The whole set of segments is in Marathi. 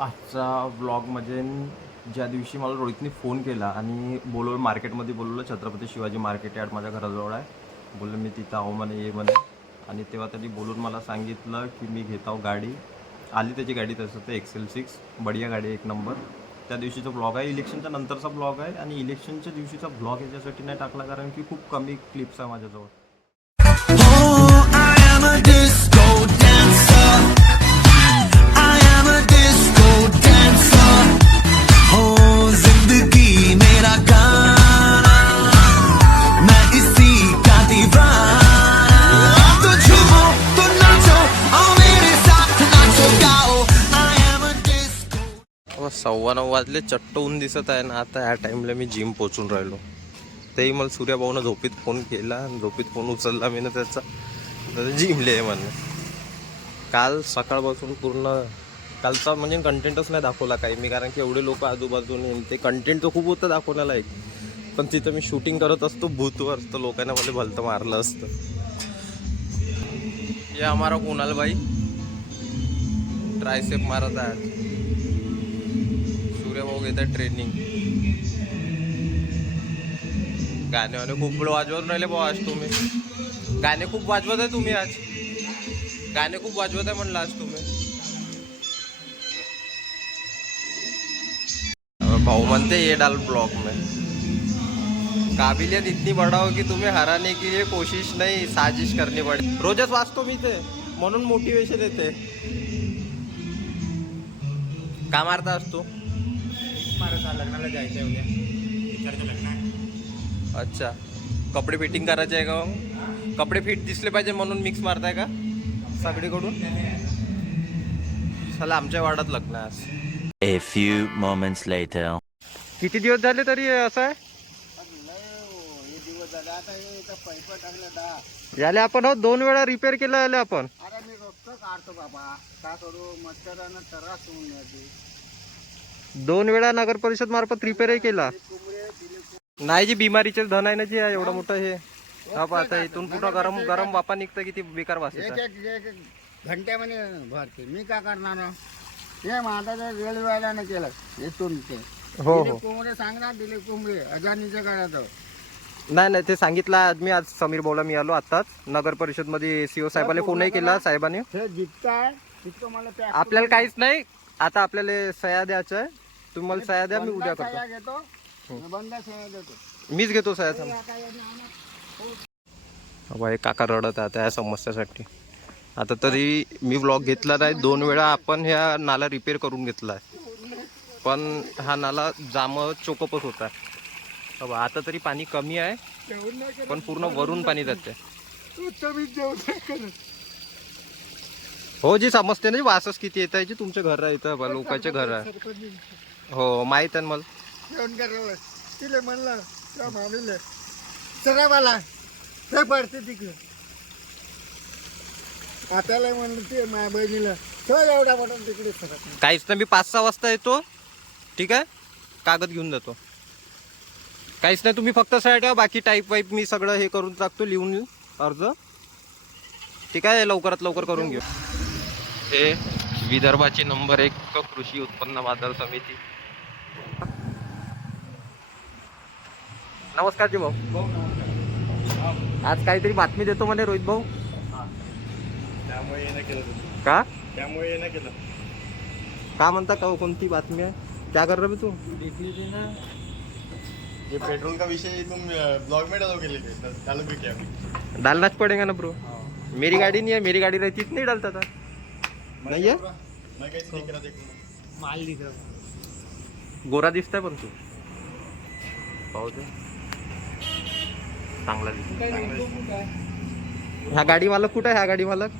आजचा ब्लॉग म्हणजे ज्या दिवशी मला रोहितने फोन केला आणि बोलवलं मार्केटमध्ये, बोलवलं छत्रपती शिवाजी मार्केट यार्ड माझ्या घराजवळ आहे, बोललं मी तिथं आहो म्हणे, ये म्हणे. आणि तेव्हा त्यांनी बोलून मला सांगितलं की मी घेत आहो गाडी. आली त्याची गाडी, तसं ते XL6 बढिया गाडी, एक नंबर. त्या दिवशीचा ब्लॉग आहे, इलेक्शनच्या नंतरचा ब्लॉग आहे. आणि इलेक्शनच्या दिवशीचा ब्लॉग याच्यासाठी नाही टाकला कारण की खूप कमी क्लिप्स आहे माझ्याजवळ. सव्वा 9 वाजले, चट्ट ऊन दिसत आहे ना. आता ह्या टाईमला मी जिम पोचून राहिलो. तेही मला सूर्याभाऊनं झोपीत फोन केला, झोपीत फोन उचलला मी ना त्याचा, जिमले आहे म्हणून. काल सकाळपासून पूर्ण कालचा म्हणजे कंटेंटच नाही दाखवला काही मी, कारण की एवढे लोक आजूबाजूने, ते कंटेंट तर खूप होतं दाखवण्याला एक, पण तिथं मी शूटिंग करत असतो भूतवर, तर लोकांना मला भलतं मारलं असतं. हे आम्हाला कुणाल भाई ट्रायसेप मारत आहे. भाऊ घेतात ट्रेनिंग. गाणे खूप वाजवत राहिले भाऊ आज तुम्ही. गाणे खूप वाजवत आहे तुम्ही आज. गाणे खूप वाजवत आहे म्हणलं आज तुम्ही. भाऊ म्हणते ये डाल ब्लॉग में. काबिलियत इतनी बढ़ाओ की तुम्हें हराने के लिए कोशिश नहीं साजिश करनी पड़े. रोजच वाचतो मी ते, म्हणून मोटिवेशन येते. का मारता असतो? लग्नाला जायचं उद्या, विचारचं लग्न आहे. अच्छा, कपडे फिटिंग करायचे आहे का? कपडे फिट दिसले पाहिजे म्हणून मिक्स मारताय का सगळीकडून? चला, आमच्या वाड्यात लग्न आहे आज. A few moments later. किती दिवस झाले तरी असं आहे? याले आपण 2 वेळा रिपेअर केलं याले आपण. अरे मी रोजचं काढतो बाबा, का करू, मच्छरानं त्रास होऊन जाते. 2 वेळा नगर परिषद मार्फत रिपेअरही केला नाही. जी बिमारीचे धन आहे ना, जी आहे एवढं मोठं हे. हा पाहता, इथून पुन्हा गरम गरम वापा निघतं, किती बेकार वास येतो. एक घंट्यामध्ये भरते. मी का करणार ना, हे माझा रेल्वेवाल्यानं केलं इथून ते. हो दिलीप कुंबळे सांगणार, दिलीप कुंबळे अजानीच्या काळात. नाही ते सांगितलं आज मी. आज समीर बोला, मी आलो आताच नगर परिषद मध्ये. CO साहेबांनी फोनही केला साहेबांनी. हे जितकं आहे तितकं मला आपल्याला काहीच नाही, आता आपल्याला सह्या द्यायचं आहे. तुम्ही मला सह्या द्या, मी उद्या करतो. घेतो, बंद सह्या देतो. मीच घेतो सह्या. बाबा, हे काका रडत आहे या समस्यासाठी. आता तरी मी व्लॉग घेतला नाही. 2 वेळा आपण ह्या नाला रिपेअर करून घेतला आहे, पण हा नाला जाम चोकपच होता. बाबा, आता तरी पाणी कमी आहे, पण पूर्ण वरून पाणी जाते. हो, जी समजते ना, वासच किती येत आहे. जी तुमचे घर आहे इथं, लोकांचे घर आहे. हो, माहित आहे मला. तिले म्हणलं त्या मामीले सरावाला ते पडते तिकडे. आत्याला म्हणलं ते माझ्या बहिणीला सर एवढा बटन तिकडे सरत नाही. काहीच नाही, मी 5-6 वाजता येतो. ठीक आहे, कागद घेऊन जातो. काहीच नाही, तुम्ही फक्त सह्या ठेवा. बाकी टाईप वाईप मी सगळं हे करून टाकतो, लिहून अर्ज. ठीक आहे, लवकरात लवकर करून घेऊ. हे विदर्भाची नंबर 1 कृषी उत्पन्न बाजार समिती. नमस्कार जी भाऊ. आज काहीतरी बातमी देतो म्हणे रोहित भाऊ. त्यामुळे येणं केलं. का? त्यामुळे येणं केलं. का म्हणता? का कोणती बातमी आहे? क्या कर रहे तू? ये पेट्रोल का विषय तुम ब्लॉग में डालोगे लेके डालो भी क्या? डालना पड़ेगा ना ब्रो. मेरी गाड़ी नहीं है, मेरी गाड़ी रहती नहीं डालता था. नहीं है, मैं कैसे दिख रहा देखो. माल दिख रहा. गोरा दिसताय पण तू. पाहू दे, चांगला दिसतो. ह्या गाडी मालक कुठे आहे? ह्या गाडी मालक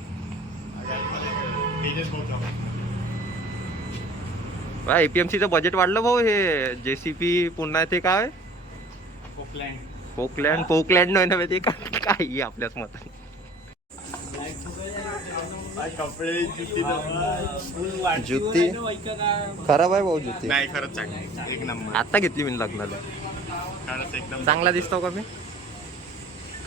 APMCचं बजेट वाढलं भाऊ. हे JCP पुन्हा ते काय पोकलँड नाही, ते काही आपल्याच मताने. कपडे जुती खराब आहे भाऊ. जुती नाही, खरंच चांगली, एक नंबर. आता घेतली मी लग्नाला. खरंच एकदम चांगला दिसतो का मी?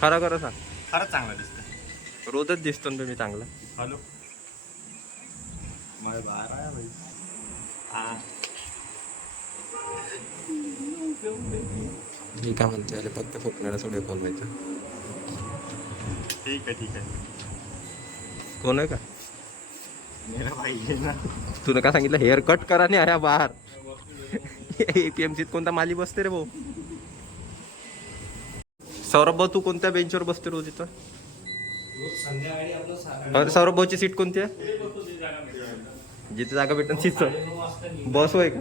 खरं सांग. खरंच चांगला दिसतं. रोजच दिसतो ना मी चांगला. हॅलो, मी काय म्हणते अरे फक्त फोकण्याला थोडे बोलवायचं. ठीक आहे कोण आहे का मेरा भाई है ना. तुला काय सांगितलं हेअर कट करा नाही आया बाहेर. एपीएमसीत कोणता माली बसते रे भाऊ. सौरभ भाऊ तू कोणत्या बेंचवर बसते रोज इथं. अरे सौरभ भाऊची सीट कोणती आहे. जिथे जागा भेटेल तिथं बस होय का.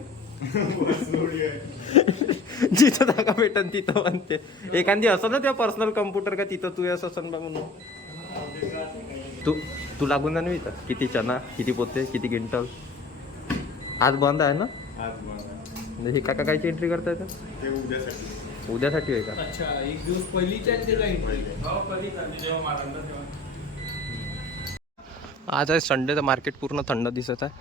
जिथं जागा भेटेल तिथं म्हणते. एखादी असं ना त्या पर्सनल कम्प्युटर का तिथं तू असं बा म्हणून. तू लागून जा ना इथं. किती चना किती पोते किती क्विंटल. आज बंद आहे ना. हे काका कायची एंट्री करता येतं. ते उद्यासाठी आहे का. अच्छा एक दिवस पहिलीच्या आज आहे संडे तर मार्केट पूर्ण थंड दिसत आहे.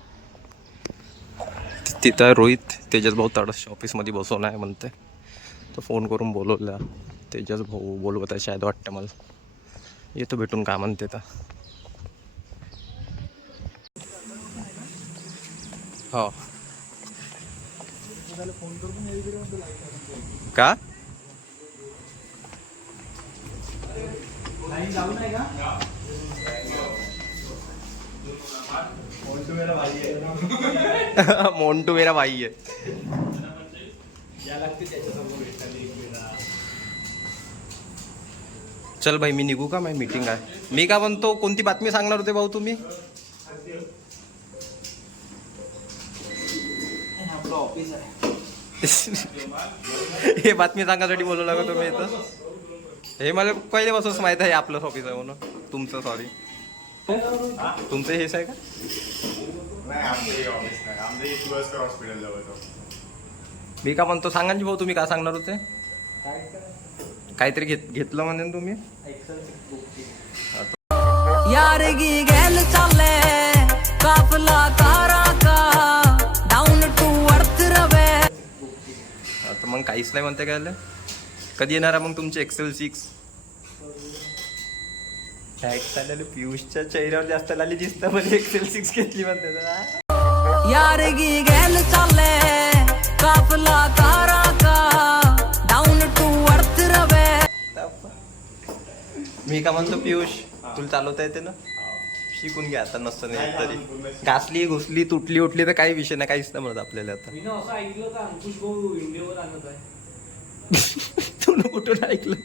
तिथं आहे रोहित. तेजस भाऊ तडसच्या ऑफिसमध्ये बसवून आहे म्हणते. तर फोन करून बोलवला. तेजस भाऊ बोलवत आहे शायद वाटतं मला. येतो भेटून काय म्हणते तर. हो का मोंटू मेरा भाई आहे. चल भाई मी निघू का. माझी मीटिंग आहे. मी का म्हणतो कोणती बातमी सांगणार होते भाऊ तुम्ही. हे बातमी सांगायसाठी बोलू लागलो तुम्ही इथं. हे मला पहिल्यापासूनच माहित आहे आपलंच ऑफिस आहे म्हणून. तुमचं सॉरी तुमचं हेच आहे का. नाही आमचे ऑफिस नाही. आमचे शिवासकर हॉस्पिटल जवळ. मी का म्हणतो सांगा जी भाऊ तुम्ही काय सांगणार होते. काहीतरी घेतलं म्हणजे तुम्ही. यारगी गेल चाले काफला कारा का डाऊन टू अर्थ रवे. आता मग काहीच नाही म्हणते काय. कधी येणार आहे मग तुमचे एक्सेल 6. पियुषच्या चेहऱ्यावर जास्त लाली दिसत म्हणजे एक्सेल 6 घेतली म्हणते. यारगी गेल चाले काफला कारा का डाऊन टू अर्थ रवे. मी का म्हणतो पियुष तुला चालवता येते ना. शिकून घ्या आता. नसतं नाही तरी घासली घुसली तुटली उठली तर काही विषय नाही. काहीच नाही म्हणत आपल्याला आता. मी असं ऐकलं का अंकुश भाऊ इंडियावर आणत आहे. तुला कुठून ऐकलं.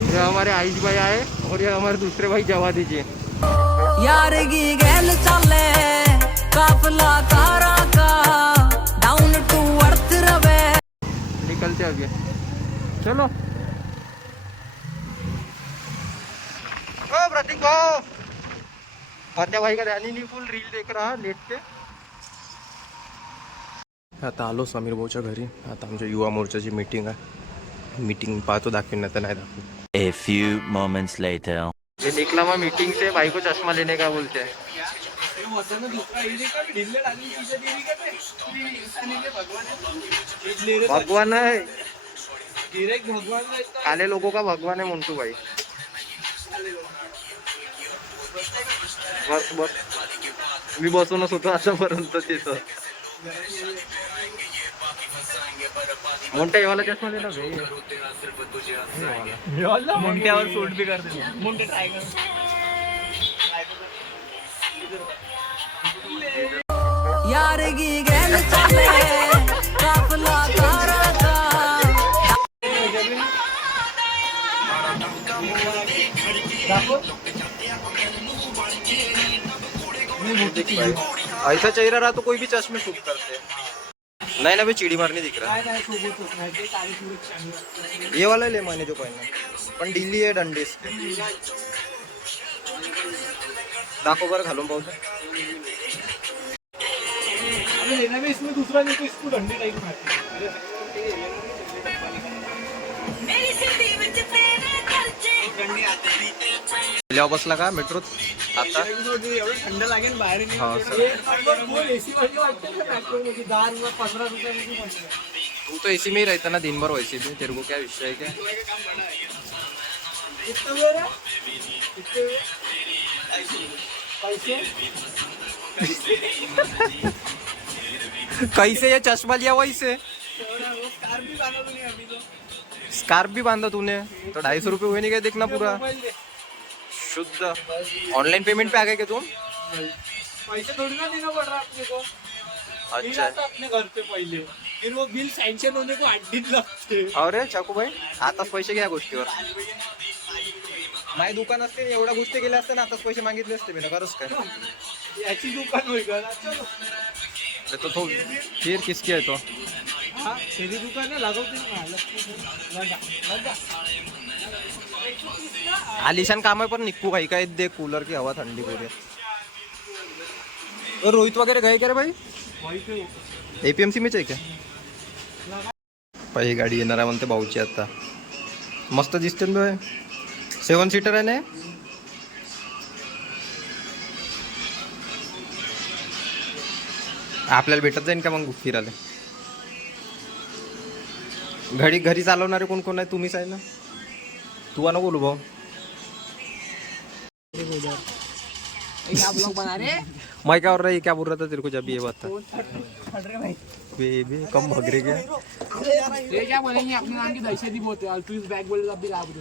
ये हमारे आयुष भाई आए और ये हमारे दूसरे भाई जवा दीजिए. यारगी गेल चाले काफला कारा का डाऊन टू अर्थ रवे. निकलते अभी. चलो ओ प्रतीक भाऊ. फत्या भाई का ध्यान ही नहीं. फुल रील देख रहा नेट पे. आता आलो समीर भाऊच्या घरी. आता आमच्या युवा मोर्चाची मीटिंग आहे. मीटिंग पाहतो दाखवीन नाही तर नाही दाखवू. A few moments later. ये निकला मैं मीटिंग से. भाई को चश्मा लेने का बोलते हैं. भगवान है. काले लोगों का भगवान है मोंटू भाई. बस बस मी बसूनच होतो आतापर्यंत तिथं. मोठ्या येवाला चष्मा दिला मुंट्यावर सूट भी करते. मुंटे ट्राय कर. यारगी गेल चाले काफला कारा का. ऐसा चेहरा रहा तो कोई भी चश्मे शूट करते हैं. नहीं ना भाई चिड़ी मारने दिख रहा है. ये वाला ले मैंने जो पहना पण ढिल्ली आहे डंडे इसके. दाखव बरं घालून पाहू. लेना में इसमें दूसरा नहीं तो इसको डंडे टाइप मारते. जेव्हा बसला का मेट्रोत आता. एवढं थंड लागेल बाहेर. हा सर. एसी मध्ये वाटतं ना मेट्रो मध्ये 10 15 रुपये. तू तो एसी में ही रहता ना दिन भर. वैसे भी तेरे को क्या विषय है क्या. कैसे ये चश्मा लिया वैसे स्कार्फ भी बांधा तूने तो 250 रुपये हुए नहीं गए देखना पूरा शुद्ध ऑनलाइन पेमेंट पे आ गए क्या तुम पैसे थोड़ी ना देना पड़ रहा अपने को। बिल अच्छा आता अपने घर पे पहिले, फिर वो बिल सैंक्शन होने को 8 दिन लगते। अरे चाकू भाई आताच पैसे घ्या गोष्टीवर माझी दुकान असते ना, एवढ्या गोष्टी केल्या असते ना आताच पैसे मागितले असते मी खरंच काय याची दुकान होईल का? तो फिर किसकी है तो हा तेरी दुकान आहे, लागवते ना लगा. आलिशान काम आहे पण निघू काही काय दे कूलर की हवा थंडी पूरी तो रोहित वगैरे गए क्या रे भाई एपीएमसी में क्या पहिली गाडी येणार आहे म्हणते भाऊची आता मस्त दिसते ना भाई 7 सीटर आहे ना आपल्याला भेटत जाईन का मग फिरायला घरी चालवणारे कोण कोण आहे तुम्हीच आहे ना तू ना बोलू भाऊ क्या ब्लॉग बना रहे? मैं क्या बोल रहा है क्या बोल रहा था तेरे को जब ये बात था बे कम भाग रहे क्या ये क्या बोलेंगे अपने नाम की दहशत बहुत है, तू इस बैग बोले अब भी लाभ दे